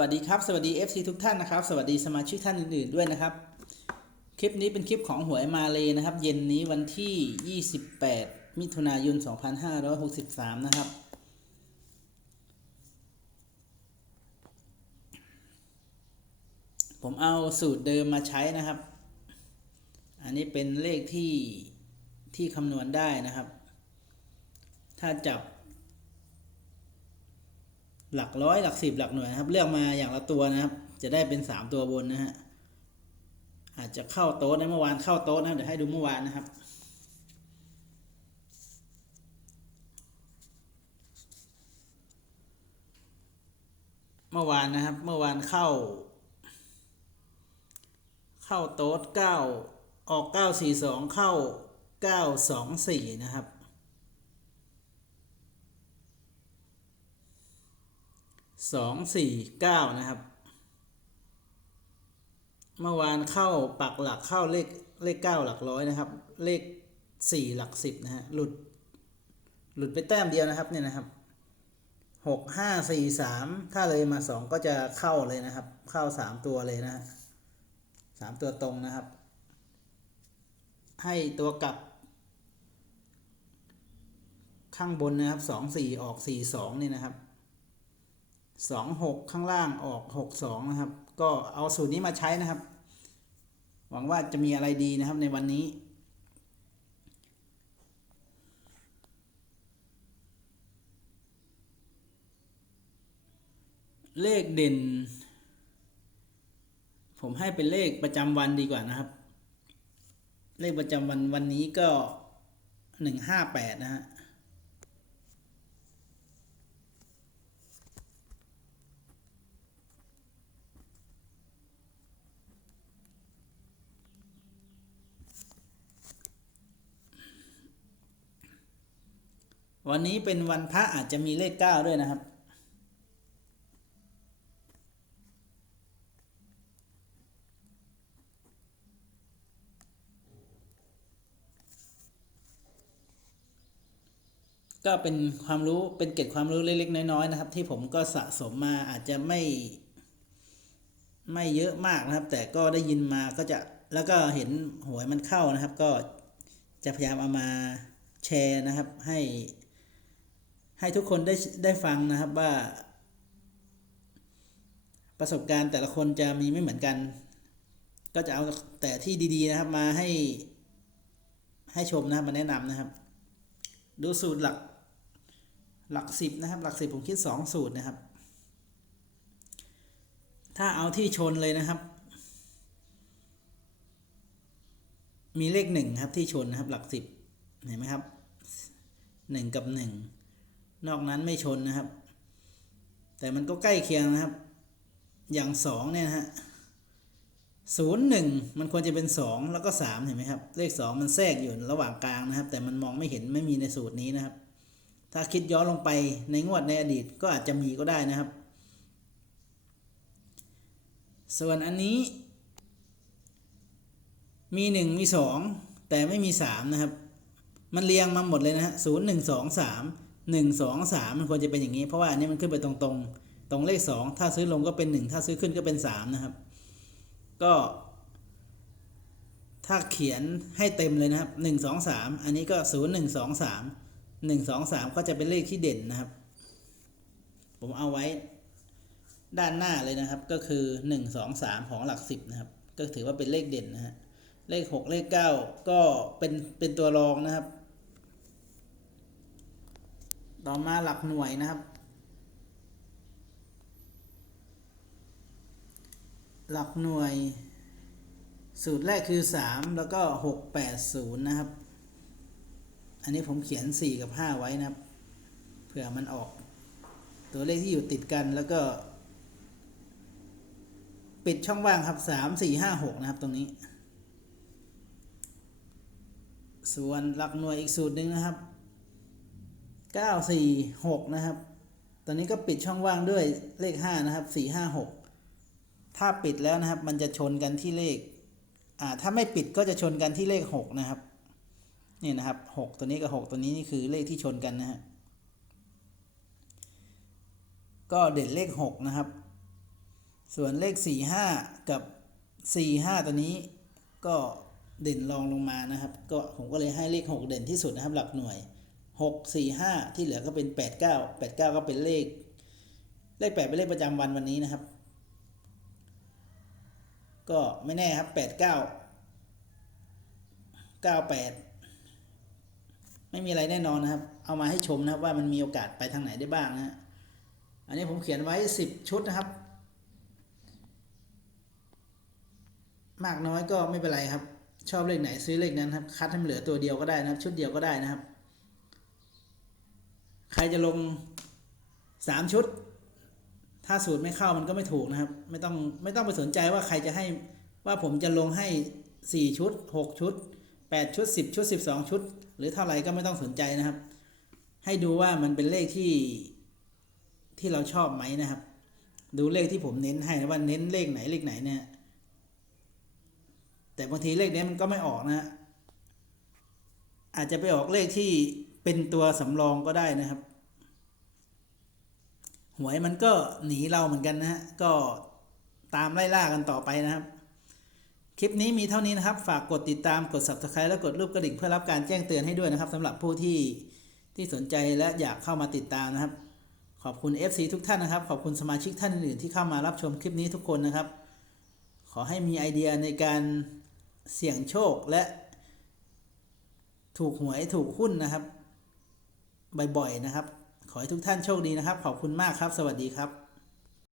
วัสดีครับ สวัสดี FC ทุกท่านนะครับ สวัสดีสมาชิกท่านอื่น ๆด้วยนะครับ คลิปนี้เป็นคลิปของหวยมาเลยนะครับ เย็นนี้วันที่ 28 มิถุนายน 2563 นะครับ ผมเอาสูตรเดิมมาใช้นะครับ อันนี้เป็นเลขที่ที่คำนวณได้นะครับ ถ้าจับ หลักร้อยหลักสิบหลักหน่วยนะครับ เลือกมาอย่างละตัวนะครับ จะได้เป็นสามตัวบนนะฮะอาจจะเข้าโต๊ะในเมื่อวานเข้าโต๊ะนะเดี๋ยวให้ดูเมื่อวานนะครับ เมื่อวานนะครับ เมื่อวานเข้า เข้าโต๊ะเก้าออกเก้าสี่สองเข้าเก้าสองสี่นะครับ สองสี่เก้านะครับ เมื่อวานเข้าปักหลักเข้าเลขเลขเก้าหลักร้อยนะครับ เลขสี่หลักสิบนะฮะหลุด หลุดไปแต้มเดียวนะครับเนี่ยนะครับหกห้าสี่สามถ้าเลยมาสองก็จะเข้าเลยนะครับ เข้าสามตัวเลยนะฮะสามตัวตรงนะครับ ให้ตัวกลับ ข้างบนนะครับสองสี่ออกสี่สองนี่นะครับ สองหกข้างล่างออกหกสองนะครับ ก็เอาสูตรนี้มาใช้นะครับ หวังว่าจะมีอะไรดีนะครับในวันนี้ เลขเด่น ผมให้เป็นเลขประจำวันดีกว่านะครับ เลขประจำวันวันนี้ก็หนึ่งห้าแปดนะฮะ วันนี้เป็นวันพระอาจจะมีเลขเก้าด้วยนะครับ ก็เป็นความรู้เป็นเก็ดความรู้เล็กๆน้อยๆนะครับ ที่ผมก็สะสมมาอาจจะไม่ ไม่เยอะมากนะครับ แต่ก็ได้ยินมาก็จะแล้วก็เห็นหวยมันเข้านะครับ ก็จะพยายามเอามาแชร์นะครับให้ ให้ทุกคนได้ได้ฟังนะครับว่า ประสบการณ์แต่ละคนจะมีไม่เหมือนกัน ก็จะเอาแต่ที่ดี ๆ นะครับ มาให้ให้ชมนะครับมาแนะนำนะครับ ดูสูตรหลักหลักสิบนะครับ หลักสิบผมคิดสองสูตรนะครับ ถ้าเอาที่ชนเลยนะครับ มีเลขหนึ่งครับที่ชนนะครับ หลักสิบเห็นไหมครับหนึ่งกับหนึ่ง นอกนั้นไม่ชนนะครับ แต่มันก็ใกล้เคียงนะครับ อย่างสองเนี่ยฮะศูนย์หนึ่งมันควรจะเป็นสองแล้วก็สามเห็นไหมครับ เลขสองมันแทรกอยู่ระหว่างกลางนะครับ แต่มันมองไม่เห็นไม่มีในสูตรนี้นะครับ ถ้าคิดย้อนลงไปในงวดในอดีตก็อาจจะมีก็ได้นะครับ ส่วนอันนี้ มีหนึ่งมีสองแต่ไม่มีสามนะครับ มันเรียงมาหมดเลยนะฮะศูนย์หนึ่งสองสาม หนึ่งสองสามมันควรจะเป็นอย่างนี้ เพราะว่าอันนี้มันขึ้นไปตรงๆ ตรงเลขสองถ้าซื้อลงก็เป็นหนึ่งถ้าซื้อขึ้นก็เป็นสามนะครับ ก็ ถ้าเขียนให้เต็มเลยนะครับหนึ่งสองสามอันนี้ก็ศูนย์หนึ่งสองสามหนึ่งสองสามก็จะเป็นเลขที่เด่นนะครับ ผมเอาไว้ด้านหน้าเลยนะครับ ก็คือหนึ่งสองสามของหลักสิบนะครับ ก็ถือว่าเป็นเลขเด่นนะฮะเลขหกเลขเก้าก็เป็นเป็นตัวรองนะครับ ต่อมาหลักหน่วยนะครับ หลักหน่วย สูตรแรกคือสามแล้วก็หกแปดศูนย์นะครับ อันนี้ผมเขียนสี่กับห้าไว้นะครับ เผื่อมันออก ตัวเลขที่อยู่ติดกันแล้วก็ ปิดช่องว่างครับสามสี่ห้าหกนะครับตรงนี้ ส่วนหลักหน่วยอีกสูตรหนึ่งนะครับ เก้าสี่หกนะครับ ตอนนี้ก็ปิดช่องว่างด้วยเลขห้านะครับสี่ห้าหกถ้าปิดแล้วนะครับ มันจะชนกันที่เลข อ่า ถ้าไม่ปิดก็จะชนกันที่เลขหกนะครับ นี่นะครับหกตัวนี้กับหกตัวนี้นี่คือเลขที่ชนกันนะฮะ ก็เด่นเลขหกนะครับ ส่วนเลขสี่ห้ากับสี่ห้าตัวนี้ก็เด่นรองลงมานะครับ ก็ผมก็เลยให้เลขหกเด่นที่สุดนะครับ หลักหน่วย หกสี่ห้าที่เหลือก็เป็นแปดเก้าแปดเก้าก็เป็นเลข เลขแปดเป็นเลขประจำวันวันนี้นะครับ ก็ไม่แน่ครับแปดเก้าเก้าแปดไม่มีอะไรแน่นอนนะครับ เอามาให้ชมนะครับว่ามันมีโอกาสไปทางไหนได้บ้างนะฮะอันนี้ผมเขียนไว้สิบชุดนะครับ มากน้อยก็ไม่เป็นไรครับ ชอบเลขไหนซื้อเลขนั้นครับ คัดให้มันเหลือตัวเดียวก็ได้นะครับ ชุดเดียวก็ได้นะครับ ใครจะลงสามชุด ถ้าสูตรไม่เข้ามันก็ไม่ถูกนะครับ ไม่ต้องไม่ต้องไปสนใจว่าใครจะให้ว่าผมจะลงให้สี่ชุดหกชุดแปดชุดสิบชุดสิบสองชุด หรือเท่าไหร่ก็ไม่ต้องสนใจนะครับ ให้ดูว่ามันเป็นเลขที่ที่เราชอบไหมนะครับ ดูเลขที่ผมเน้นให้ว่าเน้นเลขไหนเลขไหนเนี่ยแต่บางทีเลขเนี้ยมันก็ไม่ออกนะฮะอาจจะไปออกเลขที่ เป็นตัวสำรองก็ได้นะครับ หวยมันก็หนีเราเหมือนกันนะฮะก็ตามไล่ล่ากันต่อไปนะครับ คลิปนี้มีเท่านี้นะครับ ฝากกดติดตามกด subscribe และกดรูปกระดิ่งเพื่อรับการแจ้งเตือนให้ด้วยนะครับสำหรับผู้ที่ที่สนใจและอยากเข้ามาติดตามนะครับ ขอบคุณ FC ทุกท่านนะครับ ขอบคุณสมาชิกท่านอื่นๆที่เข้ามารับชมคลิปนี้ทุกคนนะครับ ขอให้มีไอเดียในการเสี่ยงโชคและ ถูกหวยถูกหุ้นนะครับ บ่อยๆนะครับ ขอให้ทุกท่านโชคดีนะครับ ขอบคุณมากครับ สวัสดีครับ